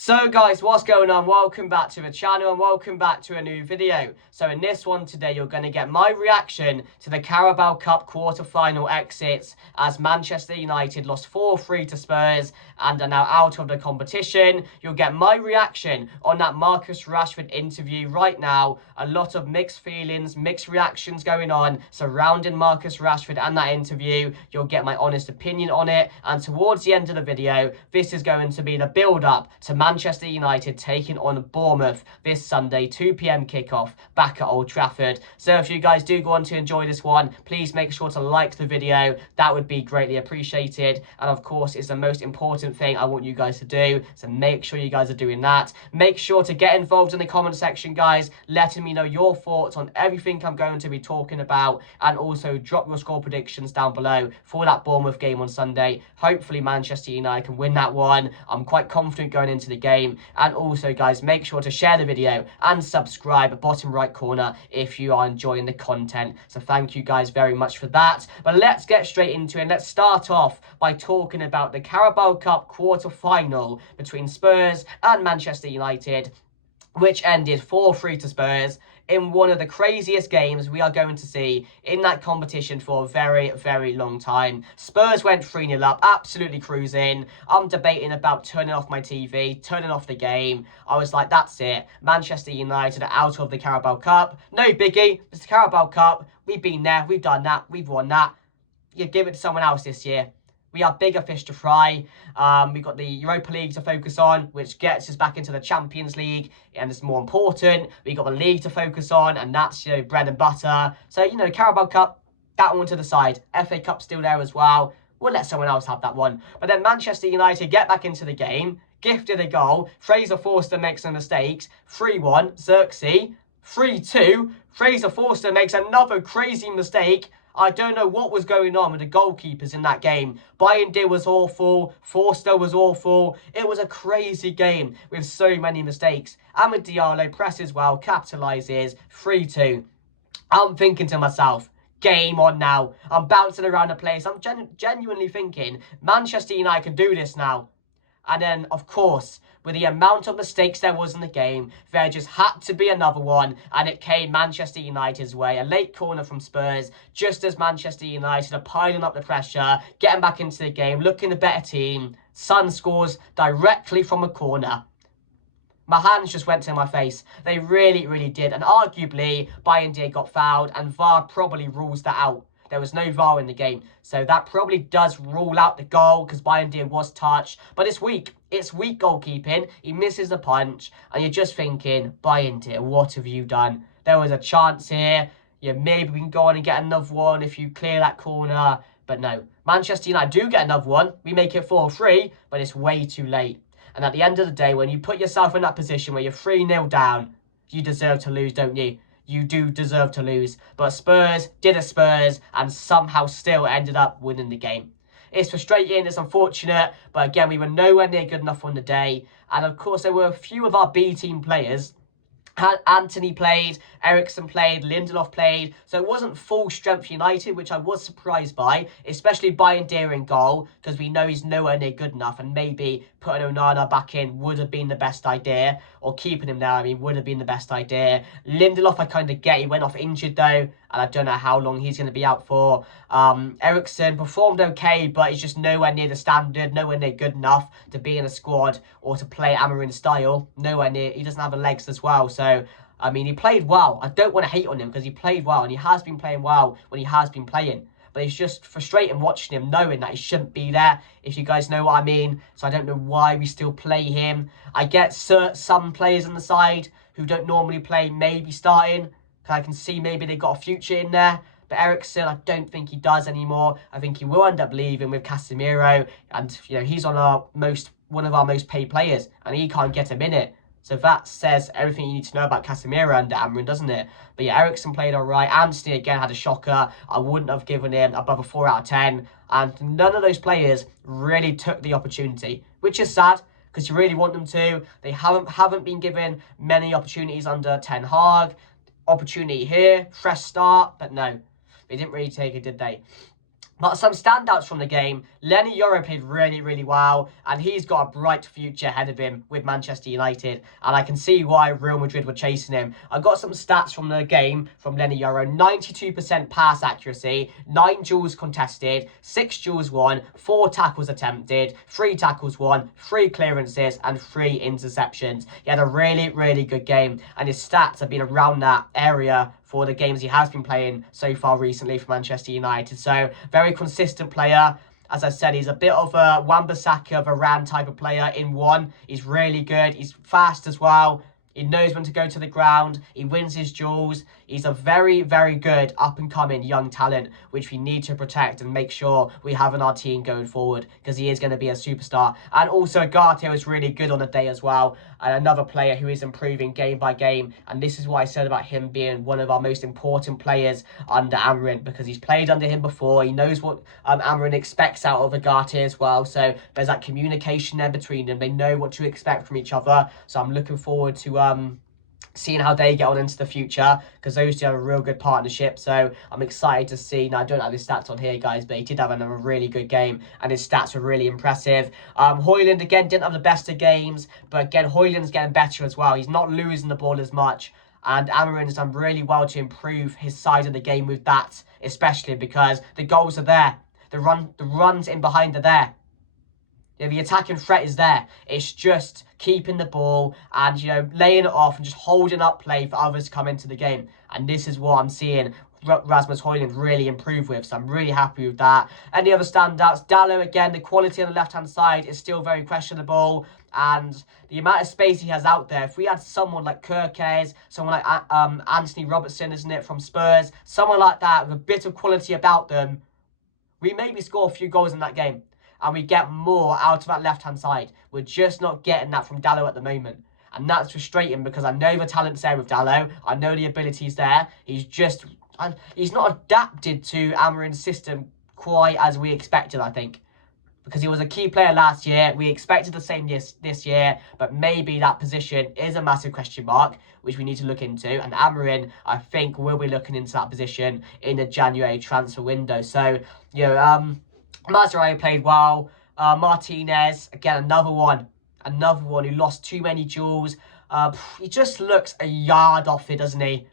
So guys, what's going on? Welcome back to the channel and welcome back to a new video. So in this one today, you're going to get my reaction to the Carabao Cup quarter-final exits as Manchester United lost 4-3 to Spurs and are now out of the competition. You'll get my reaction on that Marcus Rashford interview right now. A lot of mixed feelings, mixed reactions going on surrounding Marcus Rashford and that interview. You'll get my honest opinion on it. And towards the end of the video, this is going to be the build-up to Manchester United taking on Bournemouth this Sunday, 2 p.m. kickoff back at Old Trafford. So if you guys do go on to enjoy this one, please make sure to like the video. That would be greatly appreciated. And of course, it's the most important thing I want you guys to do. So make sure you guys are doing that. Make sure to get involved in the comment section, guys, letting me know your thoughts on everything I'm going to be talking about. And also drop your score predictions down below for that Bournemouth game on Sunday. Hopefully Manchester United can win that one. I'm quite confident going into the game. And also, guys, make sure to share the video and subscribe bottom right corner if you are enjoying the content. So thank you guys very much for that. But let's get straight into it. Let's start off by talking about the Carabao Cup quarter-final between Spurs and Manchester United, which ended 4-3 to Spurs in one of the craziest games we are going to see in that competition for a very, very long time. Spurs went 3-0 up, absolutely cruising. I'm debating about turning off my TV, turning off the game. I was like, that's it. Manchester United are out of the Carabao Cup. No biggie, it's the Carabao Cup. We've been there, we've done that, we've won that. You give it to someone else this year. We have bigger fish to fry. We've got the Europa League to focus on, which gets us back into the Champions League, and it's more important. We've got the league to focus on, and that's, bread and butter. So, Carabao Cup, that one to the side. FA Cup still there as well. We'll let someone else have that one. But then Manchester United get back into the game, gifted a goal. Fraser Forster makes some mistakes. 3-1, Xerxes. 3-2, Fraser Forster makes another crazy mistake. I don't know what was going on with the goalkeepers in that game. Bayindir was awful. Forster was awful. It was a crazy game with so many mistakes. Amad Diallo presses well, capitalises. 3-2. I'm thinking to myself, game on now. I'm bouncing around the place. I'm genuinely thinking, Manchester United can do this now. And then, of course, with the amount of mistakes there was in the game, there just had to be another one, and it came Manchester United's way. A late corner from Spurs, just as Manchester United are piling up the pressure, getting back into the game, looking the better team. Son scores directly from a corner. My hands just went to my face. They really, really did. And arguably, Bayindir got fouled, and VAR probably rules that out. There was no VAR in the game. So that probably does rule out the goal because Bayindir was touched. But it's weak. It's weak goalkeeping. He misses the punch. And you're just thinking, Bayindir, what have you done? There was a chance here. Yeah, maybe we can go on and get another one if you clear that corner. But no. Manchester United do get another one. We make it 4-3, but it's way too late. And at the end of the day, when you put yourself in that position where you're 3-0 down, you deserve to lose, don't you? You do deserve to lose. But Spurs did a Spurs and somehow still ended up winning the game. It's frustrating, it's unfortunate, but again, we were nowhere near good enough on the day. And of course, there were a few of our B team players. Anthony played, Eriksen played, Lindelof played, so it wasn't full strength United, which I was surprised by, especially Bayindir in goal, because we know he's nowhere near good enough, and maybe putting Onana back in would have been the best idea, or keeping him there, would have been the best idea. Lindelof I kind of get, he went off injured though, and I don't know how long he's going to be out for. Eriksen performed okay, but he's just nowhere near the standard, nowhere near good enough to be in a squad or to play Amarin style. Nowhere near, he doesn't have the legs as well. So, he played well. I don't want to hate on him because he played well and he has been playing well when he has been playing. But it's just frustrating watching him knowing that he shouldn't be there, if you guys know what I mean. So I don't know why we still play him. I get some players on the side who don't normally play maybe starting. I can see maybe they've got a future in there. But Eriksen, I don't think he does anymore. I think he will end up leaving with Casemiro. And, he's on one of our most paid players. And he can't get a minute. So that says everything you need to know about Casemiro under Amarin, doesn't it? But yeah, Eriksen played all right. Anthony, again, had a shocker. I wouldn't have given him above a 4 out of 10. And none of those players really took the opportunity, which is sad, because you really want them to. They haven't been given many opportunities under Ten Hag. Opportunity here, fresh start, but no, they didn't really take it, did they? But some standouts from the game, Lenny Yoro played really, really well, and he's got a bright future ahead of him with Manchester United, and I can see why Real Madrid were chasing him. I got some stats from the game from Lenny Yoro: 92% pass accuracy, 9 duels contested, 6 duels won, 4 tackles attempted, 3 tackles won, 3 clearances, and 3 interceptions. He had a really, really good game, and his stats have been around that area for the games he has been playing so far recently for Manchester United. So, very consistent player. As I said, he's a bit of a Wan-Bissaka, Varane type of player in one. He's really good. He's fast as well. He knows when to go to the ground. He wins his duels. He's a very, very good up-and-coming young talent, which we need to protect and make sure we have in our team going forward, because he is going to be a superstar. And also, Ugarte was really good on the day as well. And another player who is improving game by game. And this is what I said about him being one of our most important players under Amorim, because he's played under him before. He knows what Amorim expects out of Ugarte as well. So there's that communication there between them. They know what to expect from each other. So I'm looking forward to seeing how they get on into the future, because those two have a real good partnership. So I'm excited to see. Now, I don't have his stats on here, guys, but he did have another really good game, and his stats were really impressive. Højlund, again, didn't have the best of games, but again, Højlund's getting better as well. He's not losing the ball as much, and Amorim's done really well to improve his side of the game with that, especially because the goals are there. The runs in behind are there. Yeah, the attacking threat is there. It's just keeping the ball and, laying it off and just holding up play for others to come into the game. And this is what I'm seeing Rasmus Højlund really improve with. So I'm really happy with that. Any other standouts? Dalot, again, the quality on the left-hand side is still very questionable. And the amount of space he has out there, if we had someone like Kirkes, someone like Anthony Robertson, isn't it, from Spurs, someone like that with a bit of quality about them, we maybe score a few goals in that game. And we get more out of that left-hand side. We're just not getting that from Dalot at the moment. And that's frustrating, because I know the talent's there with Dalot. I know the ability's there. He's not adapted to Amorim's system quite as we expected, I think. Because he was a key player last year. We expected the same this year. But maybe that position is a massive question mark, which we need to look into. And Amorim, I think, will be looking into that position in the January transfer window. So, Mazraoui played well. Martinez, again, another one who lost too many duels. He just looks a yard off it, doesn't he?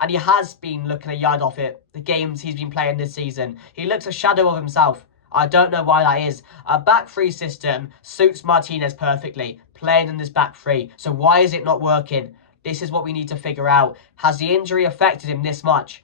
And he has been looking a yard off it the games he's been playing this season. He looks a shadow of himself. I don't know why that is. A back three system suits Martinez perfectly, playing in this back three. So why is it not working? This is what we need to figure out. Has the injury affected him this much?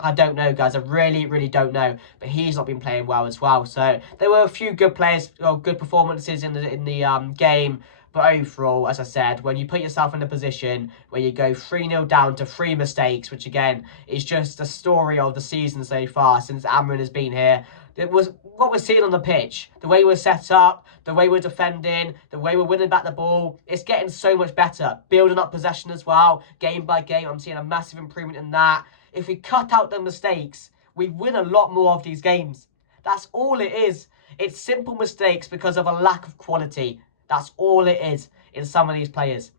I don't know, guys. I really, really don't know. But he's not been playing well as well. So there were a few good players, or good performances in the game. But overall, as I said, when you put yourself in a position where you go 3-0 down to 3 mistakes, which again is just a story of the season so far since Amorim has been here. It was what we're seeing on the pitch, the way we're set up, the way we're defending, the way we're winning back the ball. It's getting so much better. Building up possession as well, game by game. I'm seeing a massive improvement in that. If we cut out the mistakes, we win a lot more of these games. That's all it is. It's simple mistakes because of a lack of quality. That's all it is in some of these players,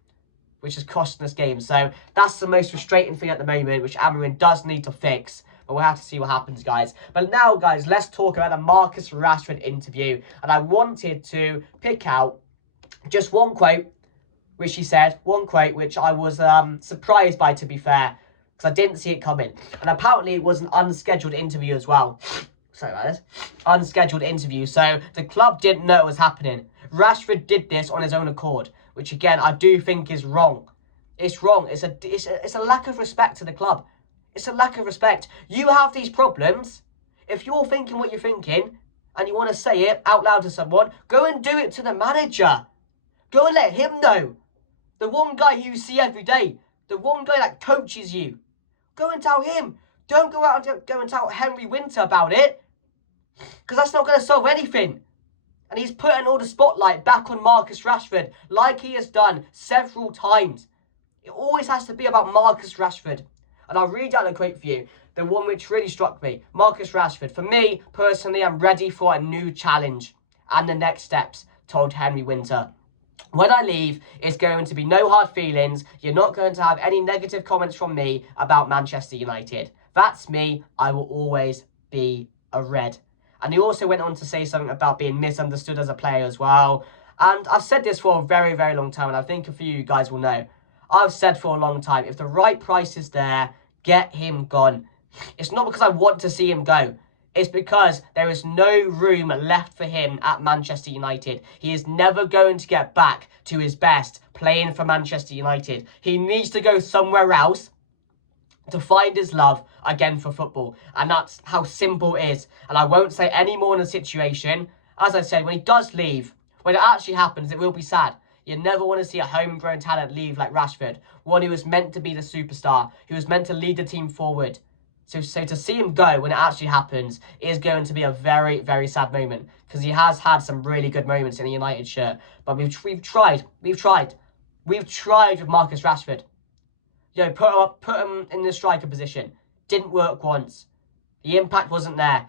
which is costing us games. So that's the most frustrating thing at the moment, which Amorim does need to fix. But we'll have to see what happens, guys. But now, guys, let's talk about the Marcus Rashford interview. And I wanted to pick out just one quote, which he said. One quote, which I was surprised by, to be fair, because I didn't see it coming. And apparently it was an unscheduled interview as well. Sorry about this. Unscheduled interview. So the club didn't know it was happening. Rashford did this on his own accord, which again I do think is wrong. It's wrong. It's a lack of respect to the club. It's a lack of respect. You have these problems. If you're thinking what you're thinking and you want to say it out loud to someone, go and do it to the manager. Go and let him know. The one guy you see every day. The one guy that coaches you. Go and tell him. Don't go out and go and tell Henry Winter about it. Because that's not going to solve anything. And he's putting all the spotlight back on Marcus Rashford, like he has done several times. It always has to be about Marcus Rashford. And I'll read out the quote for you, the one which really struck me. Marcus Rashford, for me, personally, I'm ready for a new challenge and the next steps, told Henry Winter. When I leave, it's going to be no hard feelings. You're not going to have any negative comments from me about Manchester United. That's me. I will always be a Red. And he also went on to say something about being misunderstood as a player as well. And I've said this for a very, very long time, and I think a few of you guys will know. I've said for a long time, if the right price is there, get him gone. It's not because I want to see him go. It's because there is no room left for him at Manchester United. He is never going to get back to his best playing for Manchester United. He needs to go somewhere else to find his love again for football. And that's how simple it is. And I won't say any more in the situation. As I said, when he does leave, when it actually happens, it will be sad. You never want to see a homegrown talent leave like Rashford, one who was meant to be the superstar, who was meant to lead the team forward. So to see him go when it actually happens is going to be a very, very sad moment, because he has had some really good moments in the United shirt. But we've tried with Marcus Rashford. You know, put him in the striker position. Didn't work once. The impact wasn't there.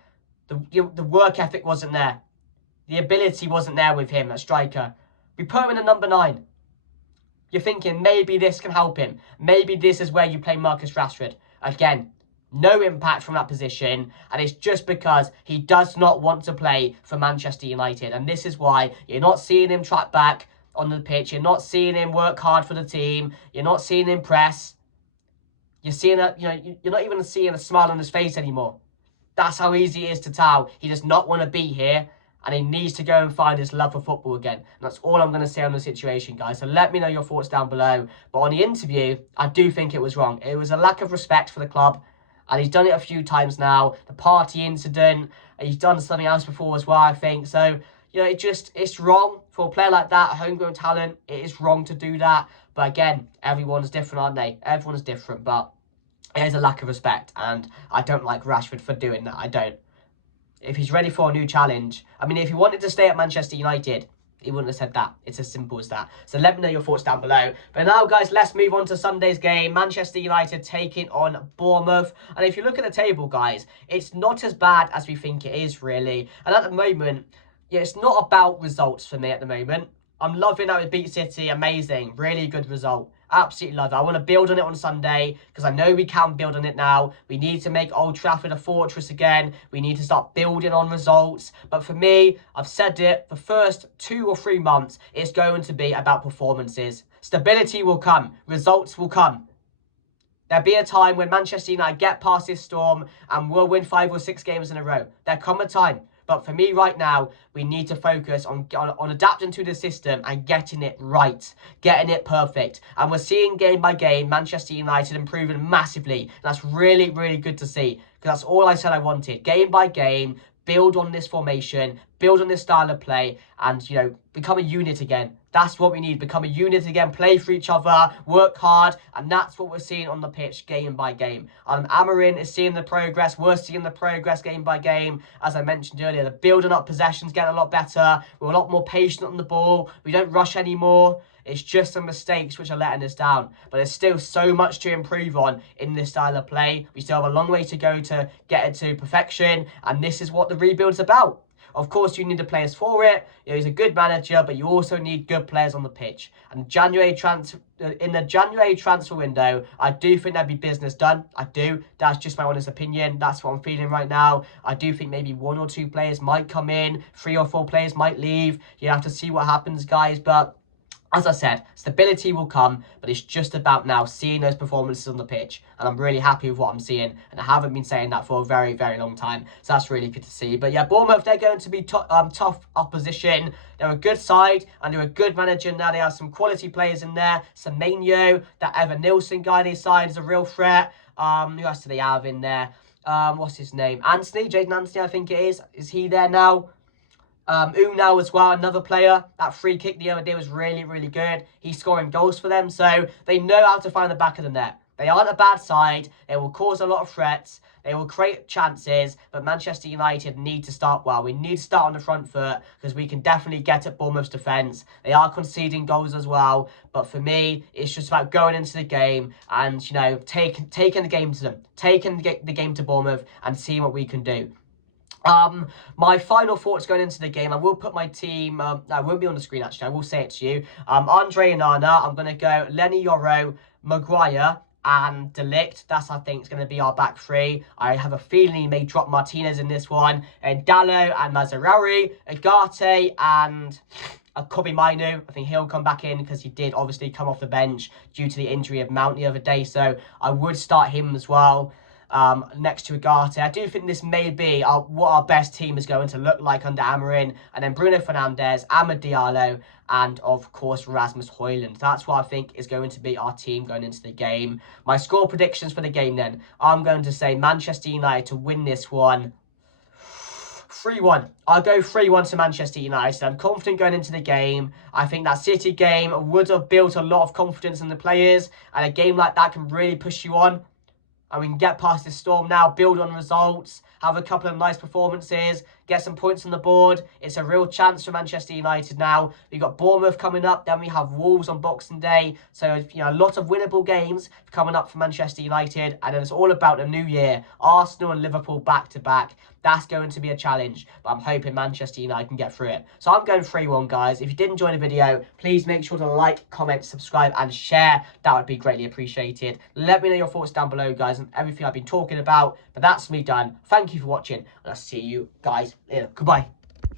The work ethic wasn't there. The ability wasn't there with him at striker. We put him in a number 9. You're thinking maybe this can help him. Maybe this is where you play Marcus Rashford. Again, no impact from that position, and it's just because he does not want to play for Manchester United. And this is why you're not seeing him track back on the pitch. You're not seeing him work hard for the team. You're not seeing him press. You're seeing you're not even seeing a smile on his face anymore. That's how easy it is to tell he does not want to be here, and he needs to go and find his love for football again. And that's all I'm going to say on the situation, guys. So let me know your thoughts down below. But on the interview, I do think it was wrong. It was a lack of respect for the club. And he's done it a few times now. The party incident. He's done something else before as well, I think. So, you know, it's wrong for a player like that, a homegrown talent. It is wrong to do that. But again, everyone's different, aren't they? Everyone's different. But it is a lack of respect. And I don't like Rashford for doing that. I don't. If he's ready for a new challenge. I mean, if he wanted to stay at Manchester United, he wouldn't have said that. It's as simple as that. So let me know your thoughts down below. But now, guys, let's move on to Sunday's game. Manchester United taking on Bournemouth. And if you look at the table, guys, it's not as bad as we think it is, really. And at the moment, yeah, it's not about results for me at the moment. I'm loving how we beat City. Amazing. Really good result. Absolutely love it. I want to build on it on Sunday, because I know we can build on it now. We need to make Old Trafford a fortress again. We need to start building on results. But for me, I've said it, the first 2 or 3 months, it's going to be about performances. Stability will come. Results will come. There'll be a time when Manchester United get past this storm and we'll win 5 or 6 games in a row. There'll come a time. But for me right now, we need to focus on adapting to the system and getting it right, getting it perfect. And we're seeing game by game Manchester United improving massively. And that's really, really good to see, because that's all I said I wanted. Game by game, build on this formation, build on this style of play, and, you know, become a unit again. That's what we need. Become a unit again, play for each other, work hard, and that's what we're seeing on the pitch game by game. Amarin is seeing the progress. We're seeing the progress game by game. As I mentioned earlier, the building up possessions getting a lot better. We're a lot more patient on the ball. We don't rush anymore. It's just some mistakes which are letting us down. But there's still so much to improve on in this style of play. We still have a long way to go to get it to perfection, and this is what the rebuild's about. Of course, you need the players for it. You know, he's a good manager, but you also need good players on the pitch. And in the January transfer window, I do think there'd be business done. I do. That's just my honest opinion. That's what I'm feeling right now. I do think maybe 1 or 2 players might come in. 3 or 4 players might leave. You have to see what happens, guys. But as I said, stability will come, but it's just about now seeing those performances on the pitch. And I'm really happy with what I'm seeing. And I haven't been saying that for a very, very long time. So that's really good to see. But yeah, Bournemouth, they're going to be tough opposition. They're a good side and they're a good manager. Now they have some quality players in there. Semenyo, that Evan Nilsson guy they signed is a real threat. Who else do they have in there? What's his name? Anthony, Jaden Anthony, I think it is. Is he there now? Unal as well, another player. That free kick the other day was really, really good. He's scoring goals for them, so they know how to find the back of the net. They aren't a bad side. They will cause a lot of threats. They will create chances, but Manchester United need to start well. We need to start on the front foot, because we can definitely get at Bournemouth's defence. They are conceding goals as well, but for me, it's just about going into the game and, you know, taking the game to them, taking the game to Bournemouth and seeing what we can do. My final thoughts going into the game, I will put my team, I won't be on the screen actually, I will say it to you. Andre Onana, I'm going to go Lenny Yoro, Maguire, and De Ligt. That's, I think, is going to be our back three. I have a feeling he may drop Martinez in this one. And Dallo and Mazraoui, Ugarte and Kobe Mainu. I think he'll come back in because he did obviously come off the bench due to the injury of Mount the other day. So I would start him as well. Next to Ugarte. I do think this may be what our best team is going to look like under Amorim. And then Bruno Fernandes, Amad Diallo, and of course Rasmus Højlund. That's what I think is going to be our team going into the game. My score predictions for the game then. I'm going to say Manchester United to win this one 3-1. I'll go 3-1 to Manchester United. I'm confident going into the game. I think that City game would have built a lot of confidence in the players. And a game like that can really push you on. And we can get past this storm now, build on results, have a couple of nice performances, get some points on the board. It's a real chance for Manchester United now. We've got Bournemouth coming up, then we have Wolves on Boxing Day. So, a lot of winnable games coming up for Manchester United. And then it's all about the new year. Arsenal and Liverpool back-to-back. That's going to be a challenge, but I'm hoping Manchester United can get through it. So I'm going 3-1, guys. If you did enjoy the video, please make sure to like, comment, subscribe, and share. That would be greatly appreciated. Let me know your thoughts down below, guys, on everything I've been talking about. But that's me done. Thank you for watching, and I'll see you guys later. Goodbye.